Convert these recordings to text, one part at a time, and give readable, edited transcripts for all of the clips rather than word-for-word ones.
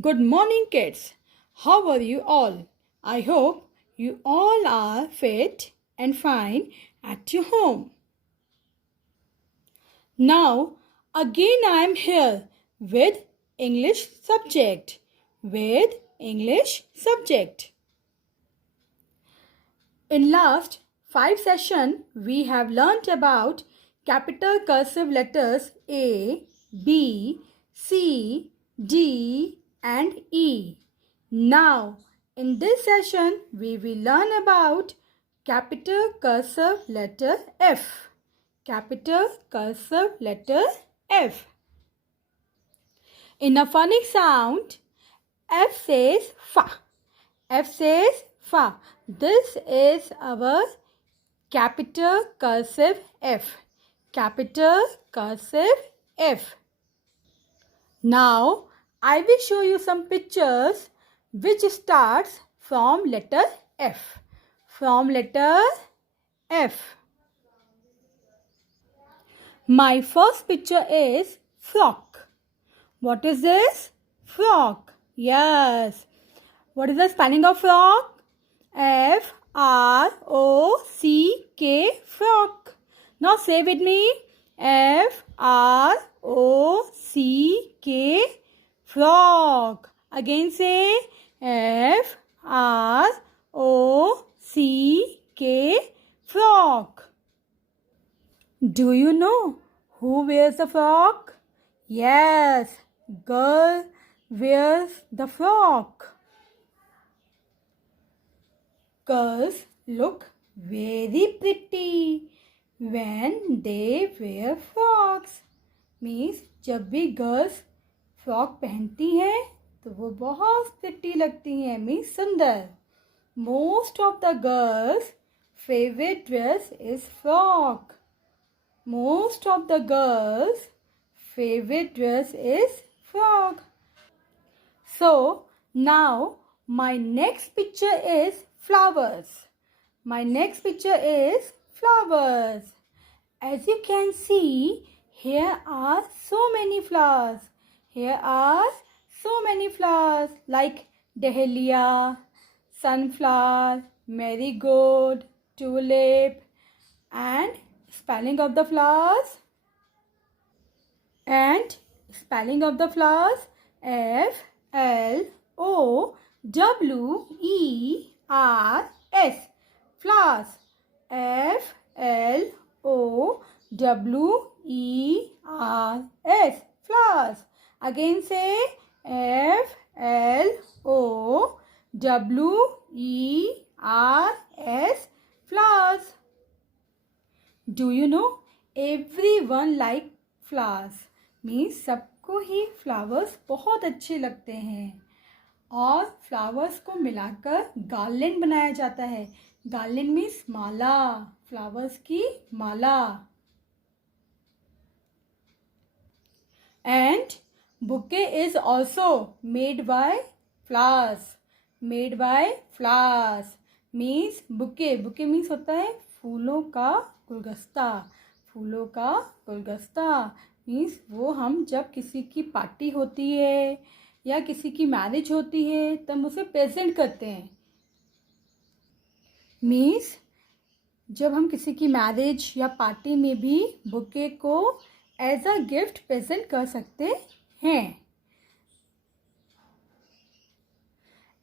Good morning, kids. How are you all? I hope you all are fit and fine at your home. Now, again, I am here with English subject. With English subject. In last 5 session, we have learnt about capital cursive letters A, B, C, D and E. Now, in this session, we will learn about capital cursive letter F. Capital cursive letter F. In a phonic sound, F says fa. F says fa. This is our capital cursive F. Capital cursive F. Now, I will show you some pictures which starts from letter F. From letter F. My first picture is frock. What is this? Frock. Yes. What is the spelling of frock? F-R-O-C-K, frock. Now say with me. F-R-O-C-K, frog. Again say F-R-O-C-K, frog. Do you know who wears the frock? Yes, girl wears the frock. Girls look very pretty when they wear frocks. Means जब भी girls frock पहनती हैं तो वो बहुत pretty लगती हैं. Means सुंदर. Most of the girls favourite dress is frock. Most of the girls' favorite dress is frog. So now my next picture is flowers. My next picture is flowers. As you can see, here are so many flowers. Here are so many flowers like dahlia, sunflower, marigold, tulip, and spelling of the flowers F L O W E R S, flowers. F L O W E R S, flowers. Again say F L O W E R S, flowers. Do you know everyone like flowers? Means सबको ही flowers बहुत अच्छे लगते हैं और flowers को मिलाकर garland बनाया जाता है. Garland means माला. Flowers की माला. And bouquet is also made by flowers. Made by flowers. Means bouquet. Bouquet means होता है फूलों का गुलदस्ता. फूलों का गुलदस्ता मीन्स वो हम जब किसी की पार्टी होती है या किसी की मैरिज होती है तब उसे प्रेजेंट करते हैं. मीन्स जब हम किसी की मैरिज या पार्टी में भी बुके को एज अ गिफ्ट प्रेजेंट कर सकते हैं.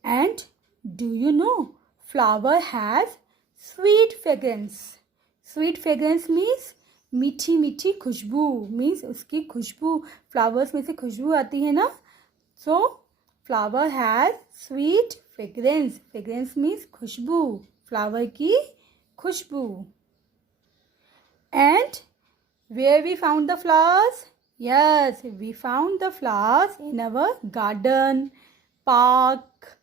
And do you know flower has sweet fragrance. Sweet fragrance means मीठी मीठी खुशबू. मीन्स उसकी खुशबू फ्लावर्स में से खुशबू आती है ना. So flower has sweet fragrance. Fragrance means खुशबू. फ्लावर की खुशबू. And where we found the flowers? Yes, we found the flowers in our garden, park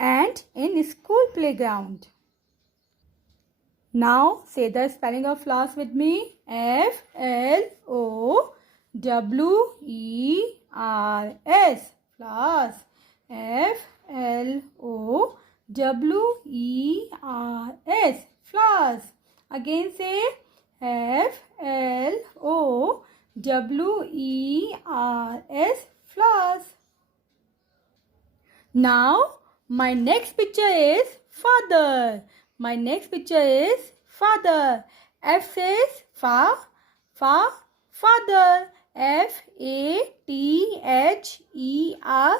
and in school playground. Now say the spelling of flowers with me. F L O W E R S, flowers. F L O W E R S, flowers. Again say F L O W-E-R-S, flowers. Now, my next picture is father. My next picture is father. F says father. F-A-T-H-E-R,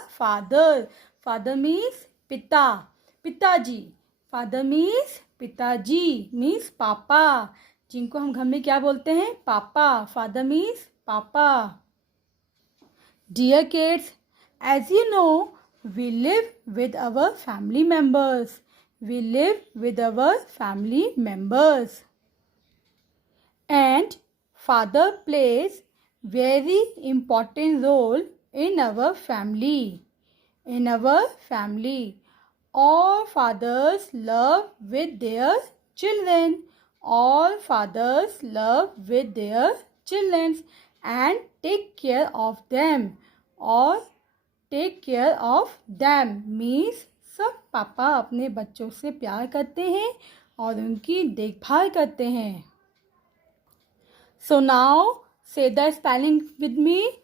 father. Father means pita, पिताजी. Father means पिताजी, means पापा, जिनको हम घर में क्या बोलते हैं? पापा. Father means पापा. Dear kids, as you know, we live with our family members. We live with our family members. And father plays very important role in our family. In our family. All fathers love with their children. All fathers love with their children and take care of them. Or take care of them means सब पापा अपने बच्चों से प्यार करते हैं और उनकी देखभाल करते हैं. So now say the spelling with me.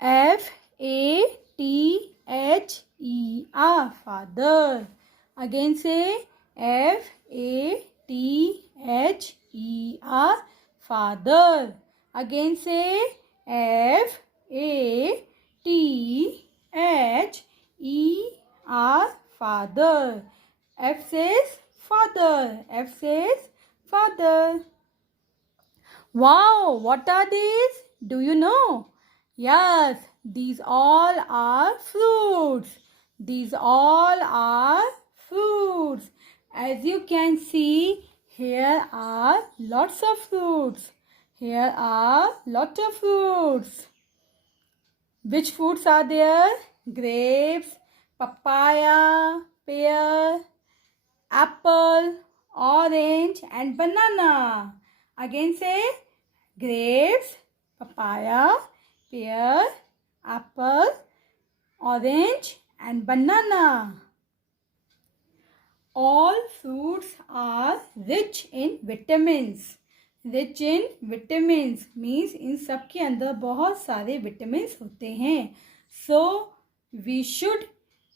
F-A-T-H-E-R, father. Again say F-A-T-H-E-R, father. Again say F-A-T-H-E-R, father. F says father. F says father. Wow, what are these? Do you know? Yes, these all are fruits. These all are fruits. As you can see, here are lots of fruits. Here are lots of fruits. Which fruits are there? Grapes, papaya, pear, apple, orange and banana. Again say grapes, papaya, pear, apple, orange and banana. All fruits are rich in vitamins. Rich in vitamins means इन सब के अंदर बहुत सारे vitamins होते हैं. So we should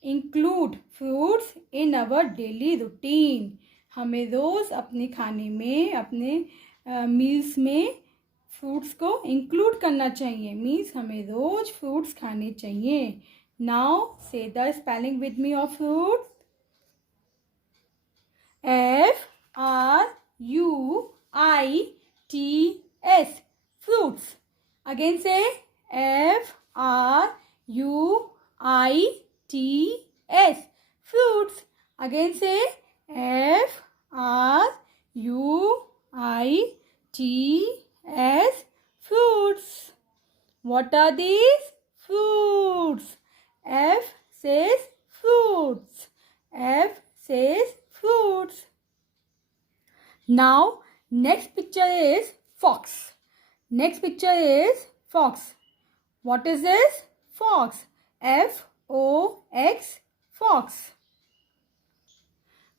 include fruits in our daily routine. हमें रोज़ अपने खाने में, अपने मील्स में फ्रूट्स को इंक्लूड करना चाहिए. मीन्स हमें रोज फ्रूट्स खाने चाहिए. नाउ से the spelling with me of fruits. F-R-U-I-T-S, fruits. Again say F-R-U-I-T-S, fruits. Again say F-R-U-I-T-S, fruits. What are these? Fruits. F says fruits. F says fruits. Now, next picture is fox. Next picture is fox. What is this? Fox. F-O-X, fox.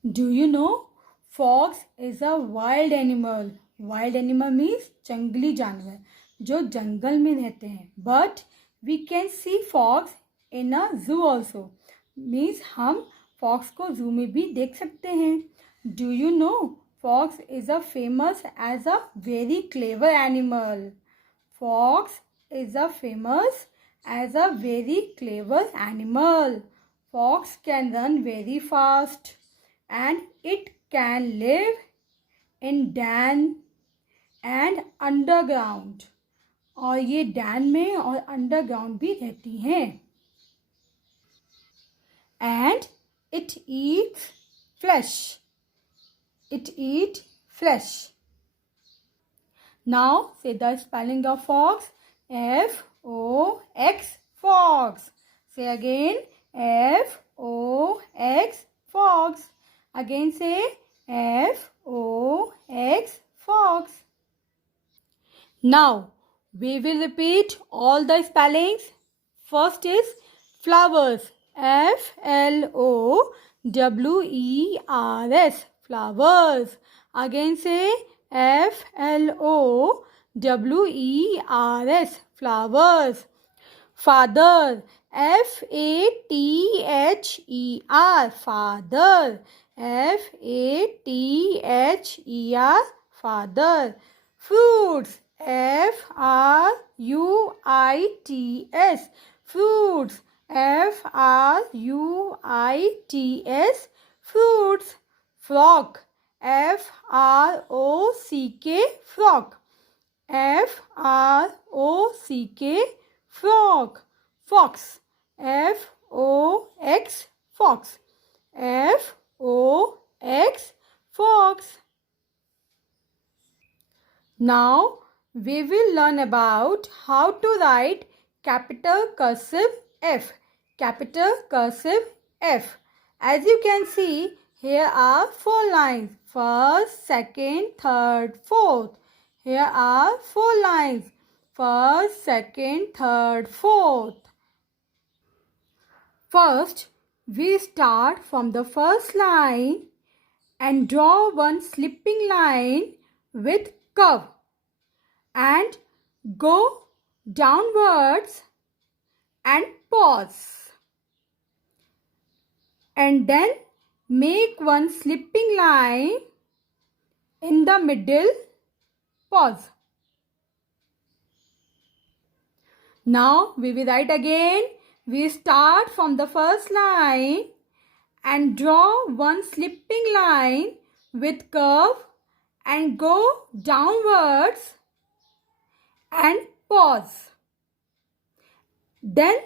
Do you know? Fox is a wild animal. Wild animal means जंगली जानवर जो जंगल में रहते हैं. But we can see fox in a zoo also. Means हम fox को zoo में भी देख सकते हैं. Do you know? Fox is a famous as a very clever animal. Fox is a famous as a very clever animal. Fox can run very fast and it can live in den and underground. और ये Dan में और underground भी रहती हैं. And it eats flesh. It eats flesh. Now say the spelling of fox. F-O-X, fox. Say again F-O-X, fox. Again say F-O-X, fox. Now we will repeat all the spellings. First is flowers. F-L-O-W-E-R-S, flowers. Again say F-L-O-W-E-R-S, W-E-R-S, flowers. Father, F-A-T-H-E-R, father. F-A-T-H-E-R, father. Fruits, F-R-U-I-T-S, fruits. F-R-U-I-T-S, fruits. Flock, F-R-O-C-K, flock. F-R-O-C-K, frog. Fox, F-O-X, fox. F-O-X, fox. Now we will learn about how to write capital cursive F. Capital cursive F. As you can see, here are 4 lines. First, second, third, fourth. Here are 4 lines. First, second, third, fourth. First, we start from the first line and draw one slipping line with curve and go downwards and pause. And then make one slipping line in the middle, pause. Now we will write again. We start from the first line and draw one slipping line with curve and go downwards and pause. Then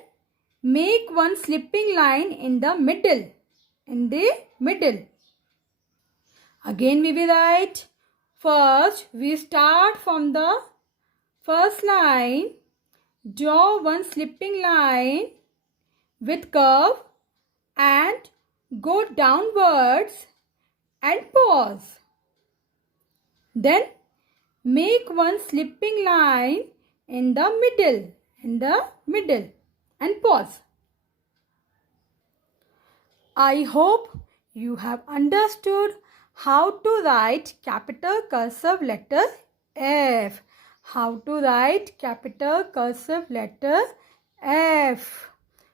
make one slipping line in the middle. Again we will write. First we start from the first line, draw one slipping line with curve and go downwards and pause. Then make one slipping line in the middle and pause. I hope you have understood how to write capital cursive letter F. How to write capital cursive letter F.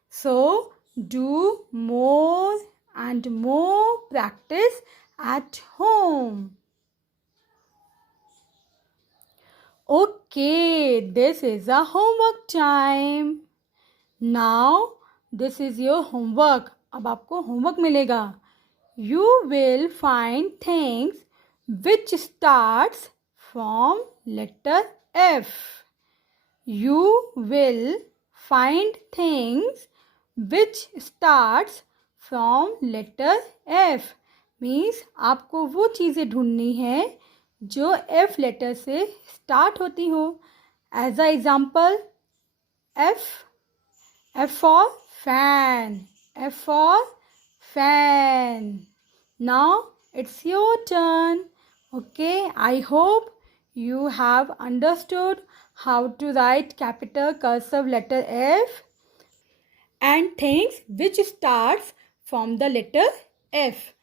So do more and more practice at home. Okay, this is a homework time. Now this is your homework. अब आपको homework मिलेगा. You will find things which starts from letter F. You will find things which starts from letter F. Means आपको वो चीज़ें ढूंढनी है जो F letter से स्टार्ट होती हो. As an example, F for fan. F for fan. Now it's your turn. Okay, I hope you have understood how to write capital cursive letter F and things which starts from the letter F.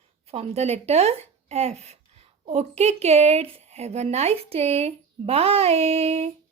Okay kids, have a nice day. Bye.